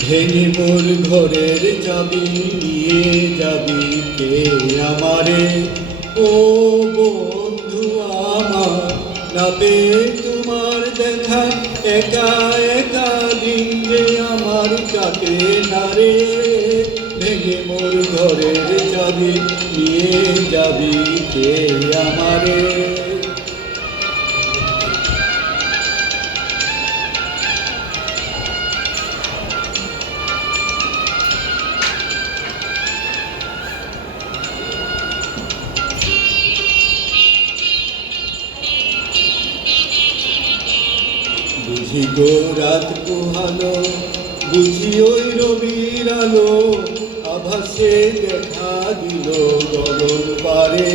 ভেঙে মোর ঘরের চাবি নিয়ে যাবি কে আমারে? ও বন্ধু আমার, না পেয়ে তোমার দেখা, একা একা দিন আমার কাটে না রে? ভেঙে মোর ঘরের চাবি নিয়ে যাবি কে আমারে? বুঝি গো রাত পোহালো বুঝি ওই রবির আলো আভাসে দেখা দিল গগন পারে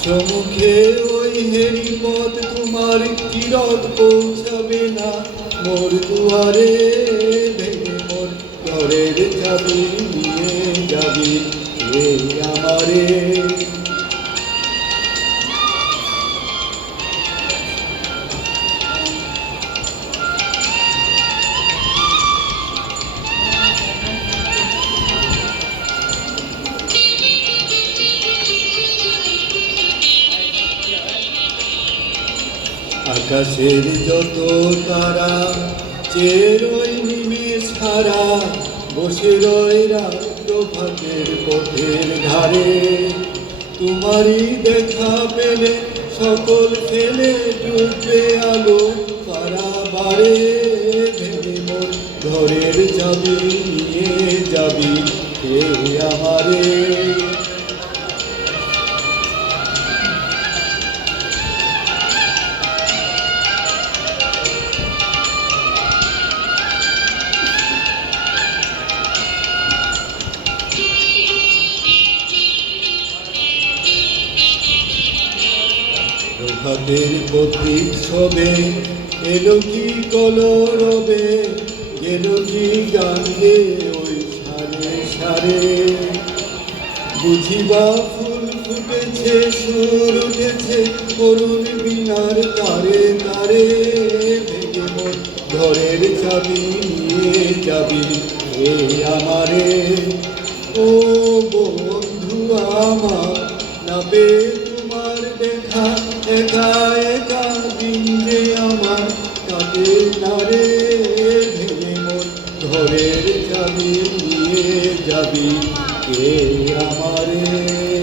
সম্মুখে ওই হেরি পথ তোমার কিরত পৌঁছাবে না, মোর দুয়ারে ভেঙে মোর ঘরের চাবি নিয়ে যাবি রে আমারে। আকাশের যত তারা চেরোই নিমেষ হারা, বসে রয় রাত প্রভাতের পথের ধারে। তোমারই দেখা পেলে সকল ফেলে ডুববে আলো পারাবারে। ভেঙে মোর ঘরের যাবি নিয়ে যাবি হে আমারে? প্রভাতের পথিক ছবে, এলো কি কলরবে, গেল কি গান গে ওই সারে সারে? বুঝিবা ফুল ফুটেছে, সুর উঠেছে করুণ বিনার তারে তারে। ভেঙে মোর ঘরের চাবি নিয়ে যাবি হে আমারে। ও বন্ধু আমার, না পেয়ে তোমার দেখা একা একা দিন যে আমার, কাটে না রে ভেঙে মোর ঘরের চাবি নিয়ে যাবি কে আমারে?